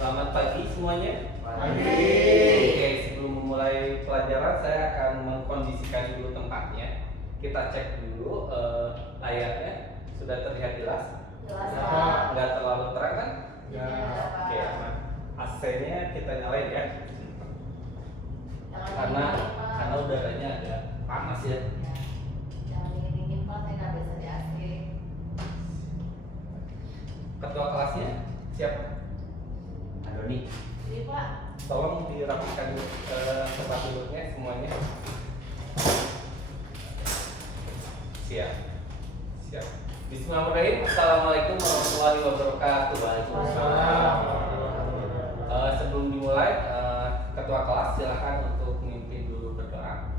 Selamat pagi semuanya. Pagi. Oke, sebelum memulai pelajaran saya akan mengkondisikan dulu tempatnya. Kita cek dulu layarnya sudah terlihat jelas. Jelas, Ya. Pak. Nggak terlalu terang kan? Ya. Oke, aman. AC-nya kita nyalain ya. Jangan Karena dingin, Pak. udaranya agak panas ya. Ya. Jangan dingin-dingin, Pak. Saya nggak biasa di AC. Ketua kelasnya siapa? Adoni. Jadi, Pak. Tolong dirapikan tempat duduknya semuanya. Siap. Siap. Bismillahirrahmanirrahim. Assalamualaikum warahmatullahi wabarakatuh. Waalaikumsalam. Sebelum dimulai, ketua kelas silakan untuk memimpin dulu berdoa.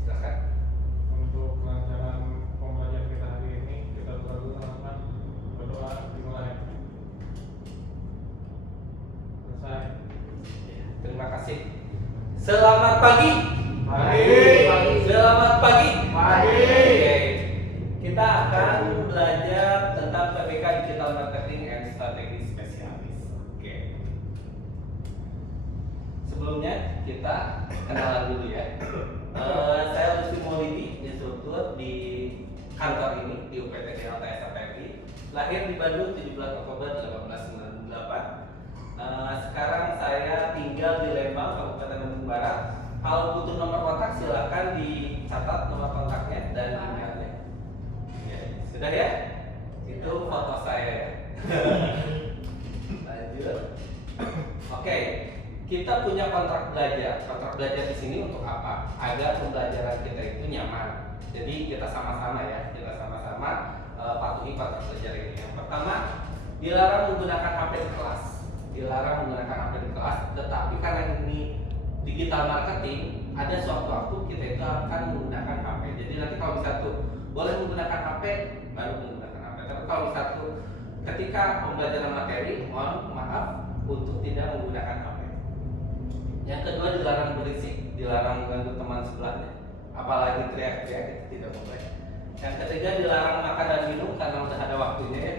Silakan. Untuk kelancaran pembelajaran kita hari ini, kita dulu teman-teman berdoa dimulai. Selesai. Terima kasih. Selamat pagi. Pagi. Selamat pagi. Pagi. Oke. Kita akan belajar tentang PBK Digital Marketing and Strategi Spesialis. Oke. Sebelumnya kita kenalan dulu ya. Saya Lutfi Maulidi, instruktur di kantor ini di UPT LTS APMI. Lahir di Bandung 17 Oktober 1898. Sekarang saya tinggal di Lembang, Kabupaten Bandung Barat. Kalau butuh nomor kontak silahkan dicatat nomor kontaknya dan emailnya. Ya, sudah ya? Itu foto saya ya. Lanjut. Oke, kita punya kontrak belajar. Kontrak belajar di sini untuk apa? Agar pembelajaran kita itu nyaman. Jadi kita sama-sama ya, kita sama-sama patuhi kontrak belajar ini. Yang pertama, dilarang menggunakan HP di kelas. Dilarang menggunakan HP di kelas, tetapi karena ini digital marketing, ada suatu waktu kita itu akan menggunakan HP. Jadi nanti kalau bisa tuh boleh menggunakan HP, baru menggunakan HP. Tapi kalau bisa tuh ketika pembelajaran materi, mohon maaf untuk tidak menggunakan HP. Yang kedua, dilarang berisik, dilarang mengganggu teman sebelahnya, apalagi teriak-teriak, itu tidak boleh. Yang ketiga, dilarang makan dan minum karena udah ada waktunya ya.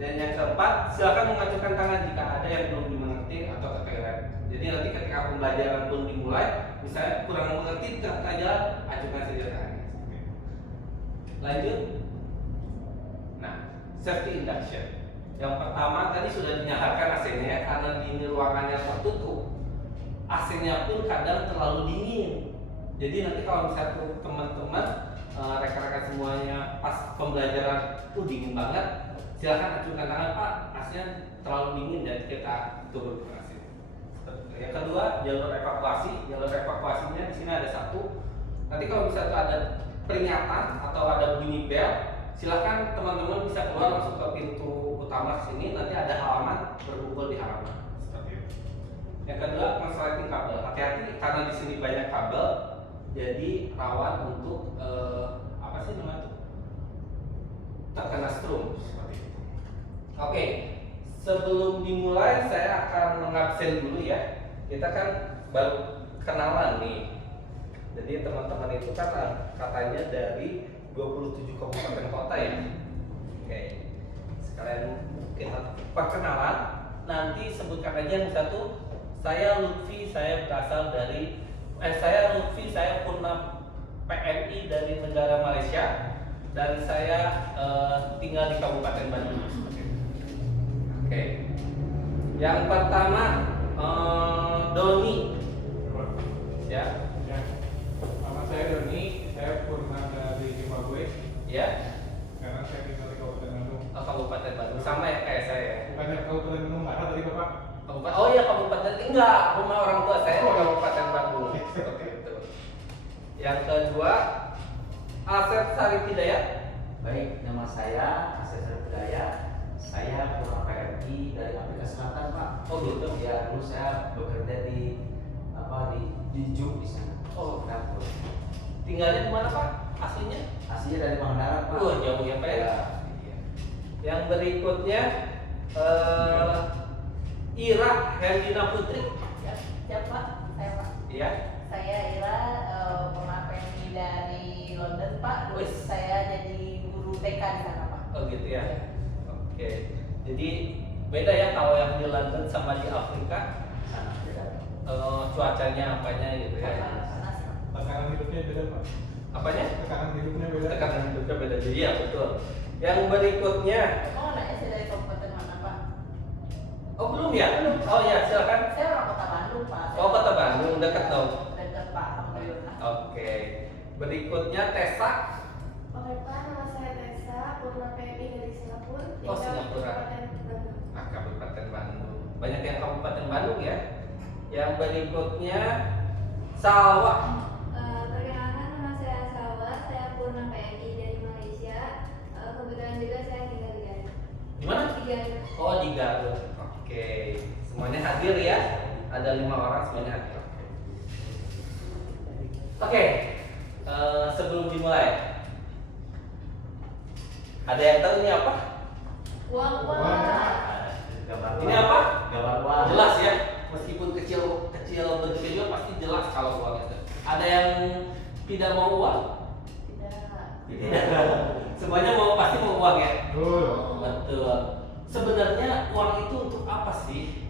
Dan yang keempat, silakan mengajukan tangan jika ada yang belum dimengerti atau keterangan. Jadi nanti ketika pembelajaran pun dimulai, misalnya kurang mengerti, tidak aja ajukan saja tangannya. Lanjut. Nah, safety induction. Yang pertama tadi sudah dinyalakan AC-nya karena di ruangannya tertutup. AC-nya pun kadang terlalu dingin. Jadi nanti kalau misalnya teman-teman rekan-rekan semuanya pas pembelajaran dingin banget, silakan ajukan tangan, Pak, AC-nya terlalu dingin dan kita turun ke AC. Yang kedua, jalur evakuasi. Jalur evakuasinya di sini ada satu. Nanti kalau misalnya ada peringatan atau ada bunyi bel, silakan teman-teman bisa keluar masuk ke pintu utama sini. Nanti ada halaman, berkumpul di halaman. Seperti itu. Yang kedua, konsleting kabel. Hati-hati karena di sini banyak kabel, jadi rawan untuk apa sih namanya itu? Terkena strum. Seperti itu. Oke, sebelum dimulai saya akan mengabsen dulu ya. Kita kan baru kenalan nih. Jadi teman-teman itu kan katanya dari 27 kabupaten kota ya. Oke. Sekalian kita perkenalan. Nanti sebutkan aja yang satu. Saya Lutfi, saya berasal dari saya Lutfi, saya purna PNI dari negara Malaysia dan saya tinggal di Kabupaten Bandung. Oke. Yang pertama Doni. Ya. Ya. Nama saya Doni, saya purna dari Zimbabwe. Ya. Karena saya tinggal di Kabupaten Bandung. Kabupaten Bandung sama ya kayak saya. Bukannya Kabupaten Bandung Barat tadi Bapak? Kabupaten. Oh iya Kabupaten. Enggak, rumah orang tua saya di Kabupaten Bandung. Seperti itu. Yang kedua Asep Sari Hidayat. Baik, nama saya Asep Hidayat. Saya purna PMI dari Afrika Selatan, Pak. Oh gitu. Ya, dulu saya bekerja di JUP di sana. Oh. Dapur. Tinggalnya di mana Pak? Aslinya? Aslinya dari Pangandaran, Pak. Jauh ya Pak ya. Ya. Yang berikutnya Ira Herlina Putri. Ya, siapa? Saya, Pak. Iya. Saya Ira, pernah PMI dari London, Pak. Terus Wis. saya jadi guru TK di sana, Pak. Oh gitu ya. Oke. Jadi Beda ya kalau yang di London sama di Afrika. Sangat beda. Cuacanya apanya gitu ya. Panas. Tekanan hidupnya beda Pak. Apanya? Tekanan hidupnya beda. Tekanan hidupnya beda. Jadi ya betul. Yang berikutnya. Oh, nanya saya dari kabupaten mana, Pak? Oh belum ya? Oh ya silakan. Saya orang Kota Bandung, Pak. Oh Kota Bandung dekat dong. Dekat, Pak. Alhamdulillah. Oke. Berikutnya Tessa. Oke Pak, nama saya Tessa, Purna Feby dari Singapura. Oh, Singapura. Kabupaten Bandung. Kabupaten Bandung. Banyak yang Kabupaten Bandung ya. Yang berikutnya Salwa. Perkenalkan nama saya Salwa, saya Purna Feby dari Malaysia. Kebetulan juga saya tinggal di Garut. Di mana? Di Garut. Oh di Garut. Oke. Semuanya hadir ya. Ada 5 orang semuanya hadir. Oke. Sebelum dimulai, ada yang tahu ini apa? Uang Uang. Pak. Ini apa? Gambar uang. Jelas ya. Meskipun kecil bentuknya juga pasti jelas kalau uang itu. Ada yang tidak mau uang? Tidak. Semuanya mau pasti mau uang ya. Betul. Betul. Sebenarnya uang itu untuk apa sih?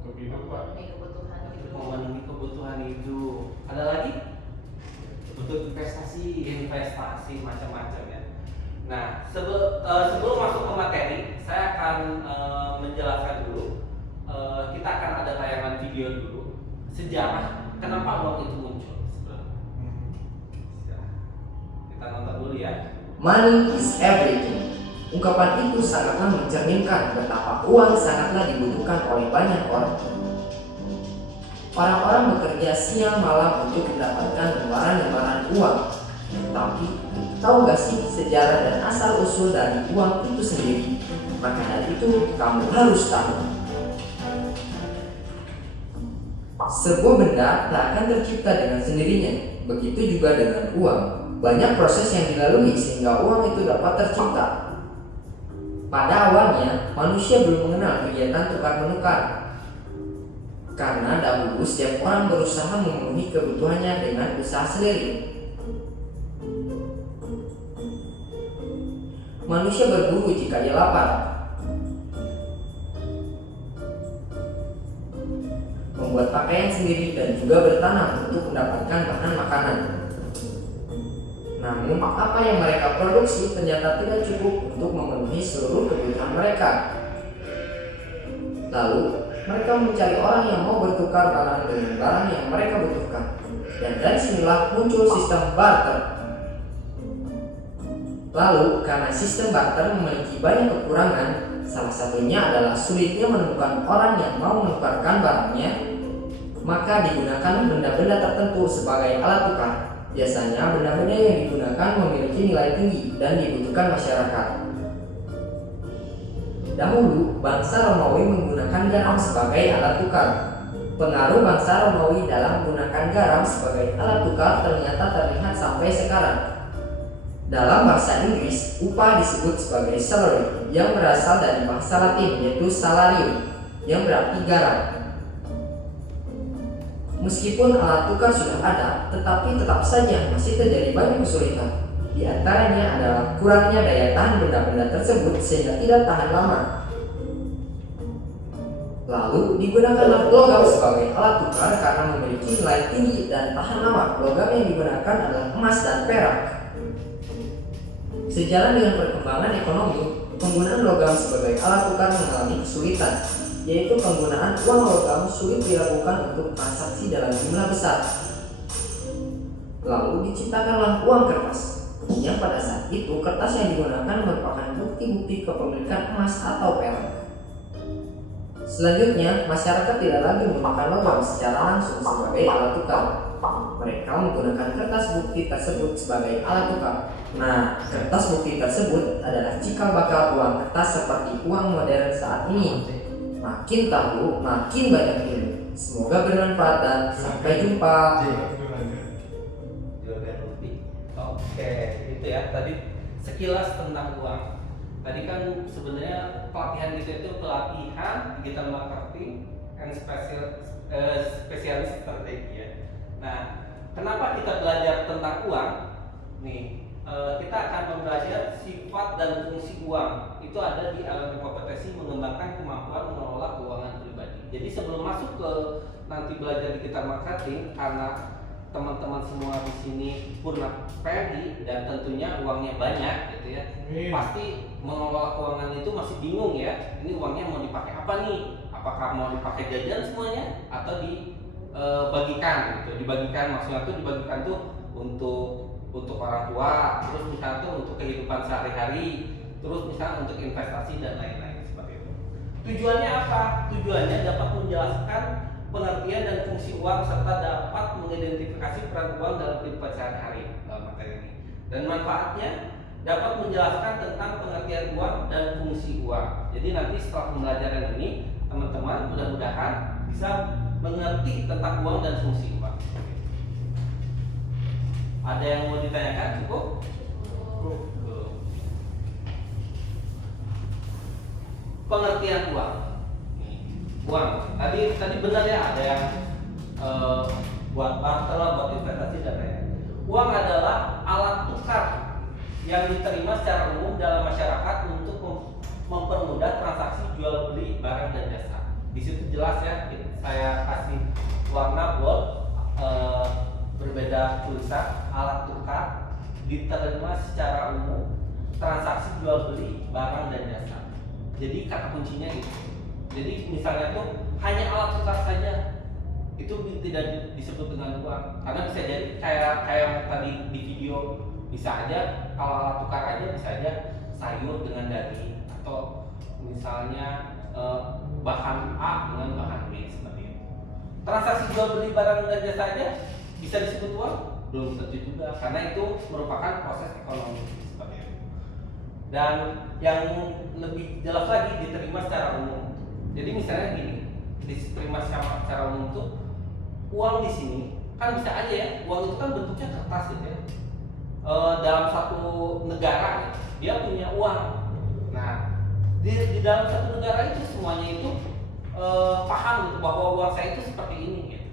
Untuk hidup Pak. Ini kebutuhan Untuk hidup. memenuhi kebutuhan hidup. Ada lagi? Untuk Investasi macam-macam ya. Nah, sebelum masuk ke materi, saya akan menjelaskan dulu. Kita akan ada tayangan video dulu sejarah kenapa uang itu muncul. Kita nonton dulu ya. Money is everything. Ungkapan itu sangatlah mencerminkan betapa uang sangatlah dibutuhkan oleh banyak orang. Orang-orang bekerja siang malam untuk mendapatkan lembaran-lembaran uang. Tapi, tahu gak sih sejarah dan asal-usul dari uang itu sendiri? Maka dari itu, kamu harus tahu. Sebuah benda tak akan tercipta dengan sendirinya. Begitu juga dengan uang. Banyak proses yang dilalui sehingga uang itu dapat tercipta. Pada awalnya, manusia belum mengenal kegiatan tukar-menukar. Karena dahulu setiap orang berusaha memenuhi kebutuhannya dengan usaha sendiri. Manusia berburu jika ia lapar, membuat pakaian sendiri dan juga bertanam untuk mendapatkan bahan makanan. Namun apa yang mereka produksi ternyata tidak cukup untuk memenuhi seluruh kebutuhan mereka. Lalu mereka mencari orang yang mau bertukar barang dengan barang yang mereka butuhkan. Dan dari sinilah muncul sistem barter. Lalu, karena sistem barter memiliki banyak kekurangan, salah satunya adalah sulitnya menemukan orang yang mau menukarkan barangnya, maka digunakan benda-benda tertentu sebagai alat tukar. Biasanya benda-benda yang digunakan memiliki nilai tinggi dan dibutuhkan masyarakat. Dahulu, bangsa Romawi menggunakan garam sebagai alat tukar. Pengaruh bangsa Romawi dalam menggunakan garam sebagai alat tukar terlihat sampai sekarang. Dalam bahasa Inggris, upah disebut sebagai salary yang berasal dari bahasa Latin yaitu salarium yang berarti garam. Meskipun alat tukar sudah ada, tetapi tetap saja masih terjadi banyak kesulitan. Di antaranya adalah kurangnya daya tahan benda-benda tersebut sehingga tidak tahan lama. Lalu digunakanlah logam sebagai alat tukar karena memiliki nilai tinggi dan tahan lama. Logam yang digunakan adalah emas dan perak. Sejalan dengan perkembangan ekonomi, penggunaan logam sebagai alat tukar mengalami kesulitan, yaitu penggunaan uang logam sulit dilakukan untuk transaksi dalam jumlah besar. Lalu diciptakanlah uang kertas, yang pada saat itu kertas yang digunakan merupakan bukti-bukti kepemilikan emas atau perak. Selanjutnya, masyarakat tidak lagi menggunakan logam secara langsung sebagai alat tukar. Mereka menggunakan kertas bukti tersebut sebagai alat tukar. Nah, kertas bukti tersebut adalah cikal bakal uang kertas seperti uang modern saat ini. Makin tahu, makin banyak ilmu. Semoga bermanfaat dan sampai jumpa. Oke, itu ya tadi sekilas tentang uang. Tadi kan sebenarnya pelatihan kita itu pelatihan digital marketing and spesialis strategi ya. Nah, kenapa kita belajar tentang uang? Nih, kita akan belajar sifat dan fungsi uang. itu ada di elemen kompetensi mengembangkan kemampuan mengelola keuangan pribadi. Jadi sebelum masuk ke nanti belajar digital marketing, karena teman-teman semua di sini purna PNI dan tentunya uangnya banyak gitu ya, pasti mengelola keuangan itu masih bingung ya. Ini uangnya mau dipakai apa nih? Apakah mau dipakai jajan semuanya atau dibagikan gitu? Dibagikan maksudnya tuh dibagikan tuh untuk orang tua, terus misalnya tuh untuk kehidupan sehari-hari, terus misalnya untuk investasi dan lain-lain seperti itu. Tujuannya apa? Tujuannya dapat menjelaskan pengertian dan fungsi uang serta dapat mengidentifikasi peran uang dalam kehidupan sehari-hari dalam materi ini. Dan manfaatnya dapat menjelaskan tentang pengertian uang dan fungsi uang. Jadi nanti setelah pembelajaran ini teman-teman mudah-mudahan bisa mengerti tentang uang dan fungsi uang. Ada yang mau ditanyakan? Cukup? Pengertian uang. Uang. Tadi benar ya, ada yang buat barter, buat investasi dan lain-lain. Uang adalah alat tukar yang diterima secara umum dalam masyarakat untuk mempermudah transaksi jual beli barang dan jasa. Di situ jelas ya, saya kasih warna bold, berbeda tulisan, alat tukar diterima secara umum, transaksi jual beli barang dan jasa. Jadi kata kuncinya itu. Jadi misalnya tuh hanya alat tukar saja, itu tidak disebut dengan uang. Karena bisa jadi kayak tadi di video, bisa aja kalau alat tukar aja bisa aja sayur dengan daging, atau misalnya bahan A dengan bahan B seperti itu. Transaksi jual beli barang dan jasa aja bisa disebut uang? Belum tentu juga, karena itu merupakan proses ekonomi seperti itu. Dan yang lebih jelas lagi diterima secara umum. Jadi misalnya gini, diterima secara umum tuh uang di sini kan bisa aja ya, uang itu kan bentuknya kertas gitu ya. Dalam satu negara dia punya uang. Nah, di dalam satu negara itu semuanya itu paham gitu bahwa uang saya itu seperti ini gitu.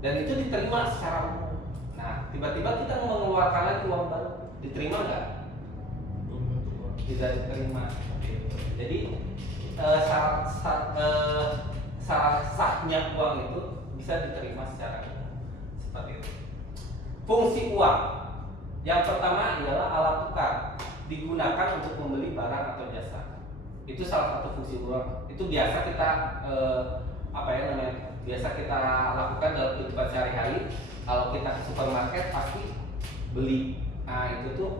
Dan itu diterima secara umum. Nah, tiba-tiba kita mengeluarkan lagi uang baru, diterima nggak? Tidak diterima. Jadi sahnya uang itu bisa diterima secara umum seperti itu. Fungsi uang yang pertama adalah alat tukar, digunakan untuk membeli barang atau jasa. Itu salah satu fungsi uang. Itu biasa kita biasa kita lakukan dalam kehidupan sehari-hari. Kalau kita ke supermarket pasti beli. Nah, itu tuh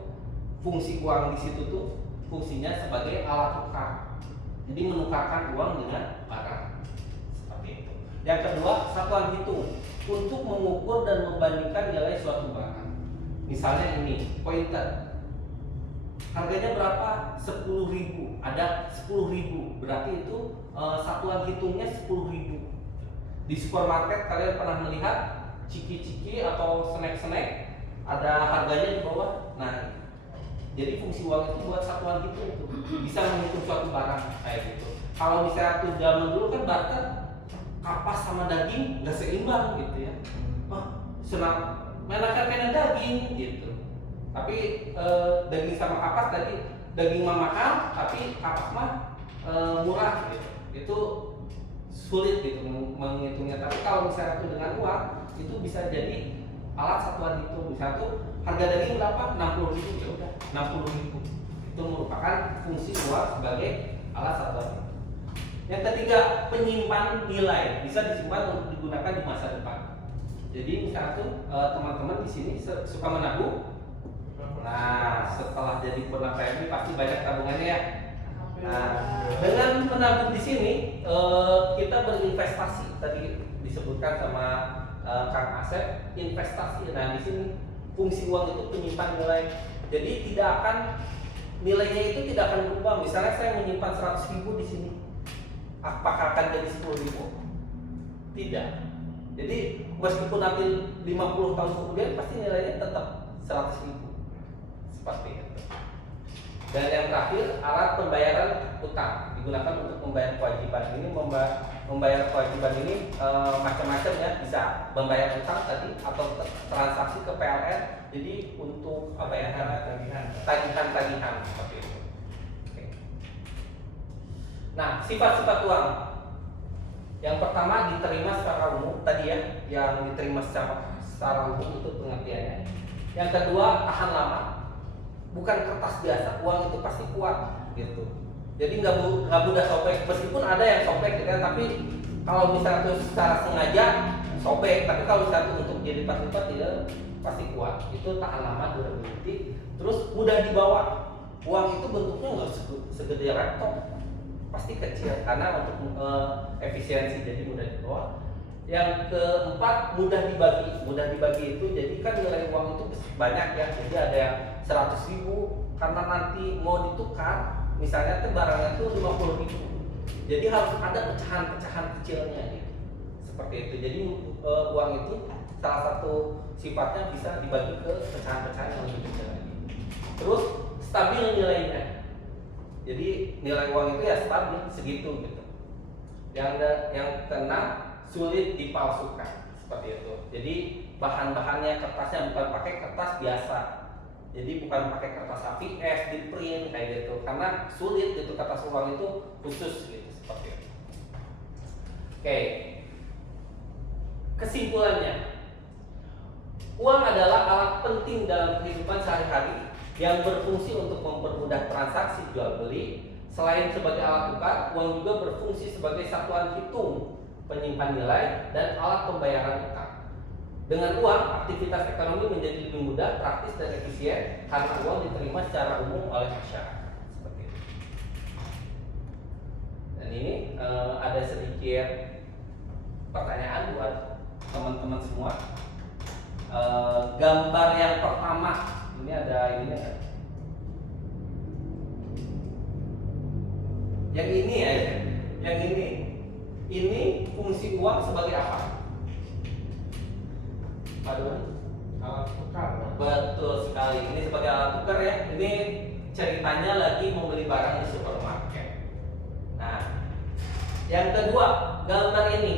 fungsi uang di situ tuh fungsinya sebagai alat tukar. Jadi menukarkan uang dengan barang seperti itu. Yang kedua, satuan hitung untuk mengukur dan membandingkan nilai suatu barang. Misalnya ini, pointer. Harganya berapa? 10.000. Ada 10.000. Berarti itu satuan hitungnya 10.000. Di supermarket kalian pernah melihat ciki-ciki atau snack-snack ada harganya di bawah. Nah, jadi fungsi uang itu buat satuan hitung itu bisa menghitung suatu barang kayak gitu. Kalau misalnya tuh zaman dulu kan barter kapas sama daging nggak seimbang gitu ya. Senang menakan daging gitu. Tapi daging sama kapas tadi daging mah mahal, tapi kapas mah murah gitu. Itu sulit gitu menghitungnya. Tapi kalau misalnya itu dengan uang itu bisa jadi alat satuan hitung. Misalnya tuh harga daging berapa? 60.000, ya udah 60.000. Itu merupakan fungsi uang sebagai alat satuan hitung. Yang ketiga, penyimpan nilai bisa disimpan untuk digunakan di masa depan. Jadi misalnya tuh teman-teman di sini suka menabung. Nah, setelah jadi purna PMI pasti banyak tabungannya ya. Nah, dengan menabung di sini kita berinvestasi. Tadi disebutkan sama Kang Asep, investasi. Nah, di sini fungsi uang itu penyimpan nilai. Jadi nilainya itu tidak akan berubah. Misalnya saya menyimpan 100.000 di sini, apakah akan jadi 10.000? Tidak. Jadi meskipun nanti 50 tahun kemudian pasti nilainya tetap 100.000. Seperti itu. Dan yang terakhir, alat pembayaran utang digunakan untuk membayar kewajiban. Ini membayar kewajiban ini macam-macam ya, bisa membayar utang tadi atau transaksi ke PLN. Jadi untuk apa ya, tagihan seperti itu. Oke. Nah, sifat-sifat uang. Yang pertama diterima secara umum tadi ya, yang diterima secara umum itu pengertiannya. Yang kedua tahan lama, bukan kertas biasa, uang itu pasti kuat gitu. Jadi nggak mudah sobek, meskipun ada yang sobek gitu kan, tapi kalau misalnya itu secara sengaja sobek, tapi kalau misalnya untuk jadi lipat-lipat tidak pasti kuat. Itu tahan lama, durability, terus mudah dibawa. Uang itu bentuknya nggak segede laptop, pasti kecil karena untuk efisiensi jadi mudah dibawa. Yang keempat mudah dibagi. Mudah dibagi itu jadi kan nilai uang itu banyak ya, jadi ada yang 100.000 karena nanti mau ditukar misalnya tuh barangnya tuh 50.000, jadi harus ada pecahan-pecahan kecilnya gitu. Seperti itu. Jadi uang itu salah satu sifatnya bisa dibagi ke pecahan-pecahan yang lebih kecil lagi. Terus stabil nilainya. Jadi nilai uang itu ya stabil segitu gitu. Yang keenam sulit dipalsukan, seperti itu. Jadi bahan-bahannya kertasnya bukan pakai kertas biasa. Jadi bukan pakai kertas HVS di print kayak gitu. Karena sulit gitu, kertas uang itu khusus gitu, seperti itu. Oke. Kesimpulannya, uang adalah alat penting dalam kehidupan sehari-hari yang berfungsi untuk mempermudah transaksi jual beli. Selain sebagai alat tukar, uang juga berfungsi sebagai satuan hitung, penyimpan nilai, dan alat pembayaran utang. Dengan uang, aktivitas ekonomi menjadi lebih mudah, praktis, dan efisien karena uang diterima secara umum oleh masyarakat. Seperti itu. Dan ini ada sedikit pertanyaan buat teman-teman semua. Gambar yang pertama ini ada ininya kan? Yang ini ya, yang ini fungsi uang sebagai apa? Aduh, Alat tukar. betul sekali. Ini sebagai alat tukar ya. Ini ceritanya lagi mau beli barang di supermarket. Nah, yang kedua, gambar ini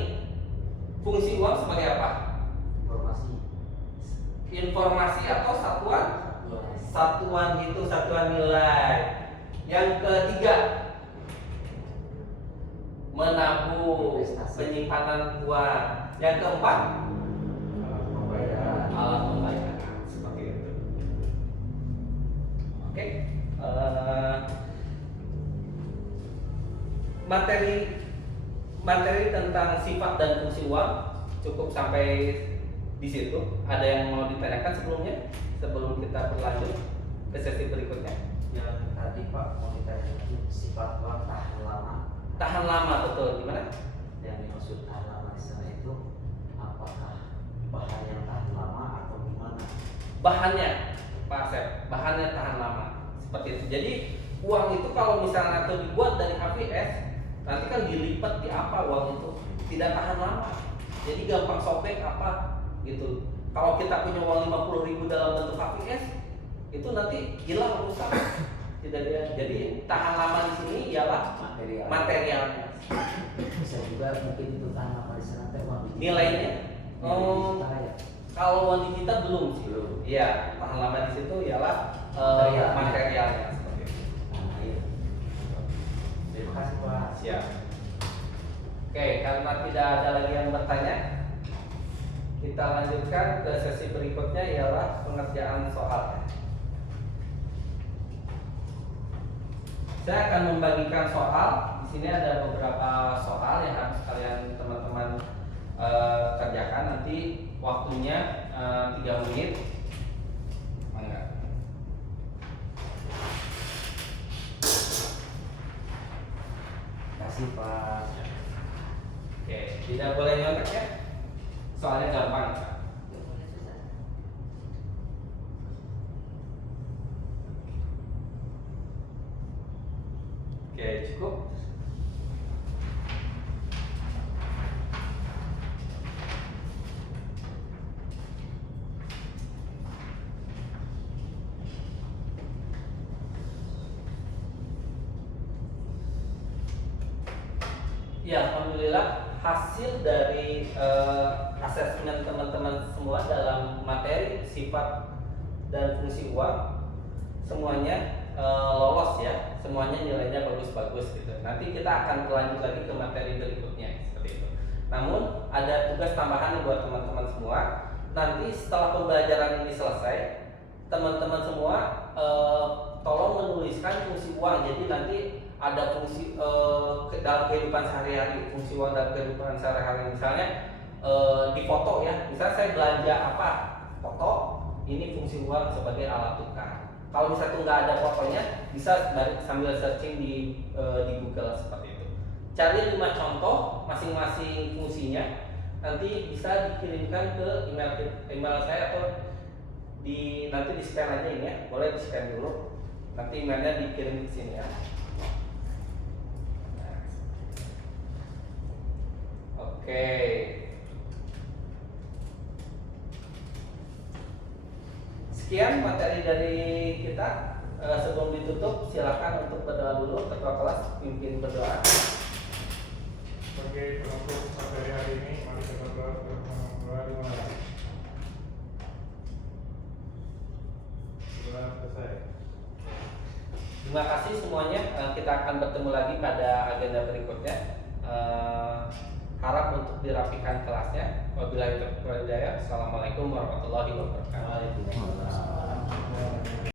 fungsi uang sebagai apa? Informasi atau satuan gitu, satuan nilai. Yang ketiga, menabung, penyimpanan uang. Yang keempat, alat pembayaran, seperti itu. Oke. Materi tentang sifat dan fungsi uang cukup sampai di situ. Ada yang mau ditanyakan sebelum kita berlanjut ke sesi berikutnya? Yang tadi Pak mau ditanya lagi, sifat uang tahan lama. Tahan lama, betul. Gimana? Yang dimaksud tahan lama di sana itu apakah bahan yang tahan lama atau gimana? Bahannya, Pak Asep, bahannya tahan lama. Seperti itu. Jadi uang itu kalau misalnya itu dibuat dari HVS, nanti kan dilipat di apa uang itu, tidak tahan lama. Jadi gampang sobek apa gitu. Kalau kita punya uang 50.000 dalam bentuk HVS, itu nanti hilang, rusak. Tidak ada. Jadi tahan lama di sini ialah materialnya. Bisa juga mungkin itu tahan lama di sana teh uang digital. Nilainya. Digital ya. Kalau uang digital belum sih. Belum. Iya, tahan lama di situ ialah materialnya seperti itu. Nah, iya. Terima kasih Pak. Siap. Oke, karena tidak ada lagi yang bertanya, kita lanjutkan ke sesi berikutnya ialah pengerjaan soal. Saya akan membagikan soal. Di sini ada beberapa soal yang harus kalian teman-teman kerjakan. Nanti waktunya 3 menit. Mangga. Kasih Pak. Oke, tidak boleh nyontek ya. Soalnya gampang. Oke, cukup. Ya, alhamdulillah hasil dari asesmen teman-teman semua dalam materi sifat dan fungsi uang semuanya lolos ya. semuanya nilainya bagus-bagus gitu. Nanti kita akan lanjut lagi ke materi berikutnya seperti itu. Namun ada tugas tambahan nih buat teman-teman semua. Nanti setelah pembelajaran ini selesai, teman-teman semua tolong menuliskan fungsi uang. Jadi nanti ada fungsi dalam kehidupan sehari-hari, fungsi uang dalam kehidupan sehari-hari. Misalnya di foto ya, misalnya saya belanja apa, foto, ini fungsi uang sebagai alat tukar. Kalau misalnya itu nggak ada fotonya, bisa sambil searching di Google seperti itu. Cari 5 contoh masing-masing fungsinya, nanti bisa dikirimkan ke email saya atau nanti di scan aja ini ya, boleh di scan dulu. Nanti emailnya dikirim ke sini ya. Oke. Sekian materi dari kita. Sebelum ditutup, silakan untuk berdoa dulu. Ketua kelas pimpin berdoa. Sebagai penutup materi hari ini, mari kita berdoa dimulai. Sudah selesai. Terima kasih semuanya. Kita akan bertemu lagi pada agenda berikutnya. Harap untuk dirapikan kelasnya. Wabillahi taufiq wal hidayah. Assalamualaikum warahmatullahi wabarakatuh. Waalaikumsalam.